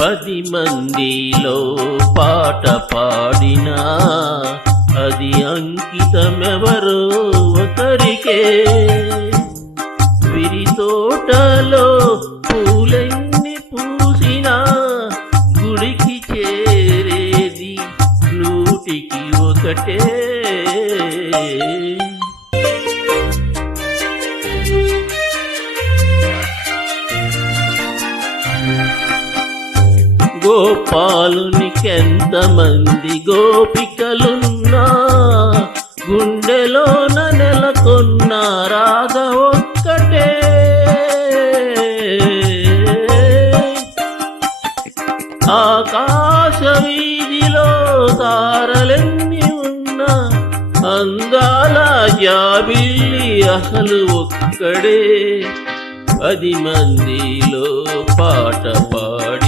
పది మందిలో పాట పాడినా అది అంకితమెవరో ఒకరికే. విరితోటలో పూలెన్ని పూసినా గుడికి చేరేది నూటికి ఒకటే. గోపాలునికెంతమంది గోపికలున్నా? గుండెలోన నెలకొన్న రాధ ఒక్కటే. ఆకాశ వీధిలో తారలెన్ని ఉన్నా అందాల జాబిల్లి అసలు ఒక్కడే. పది మందిలో పాట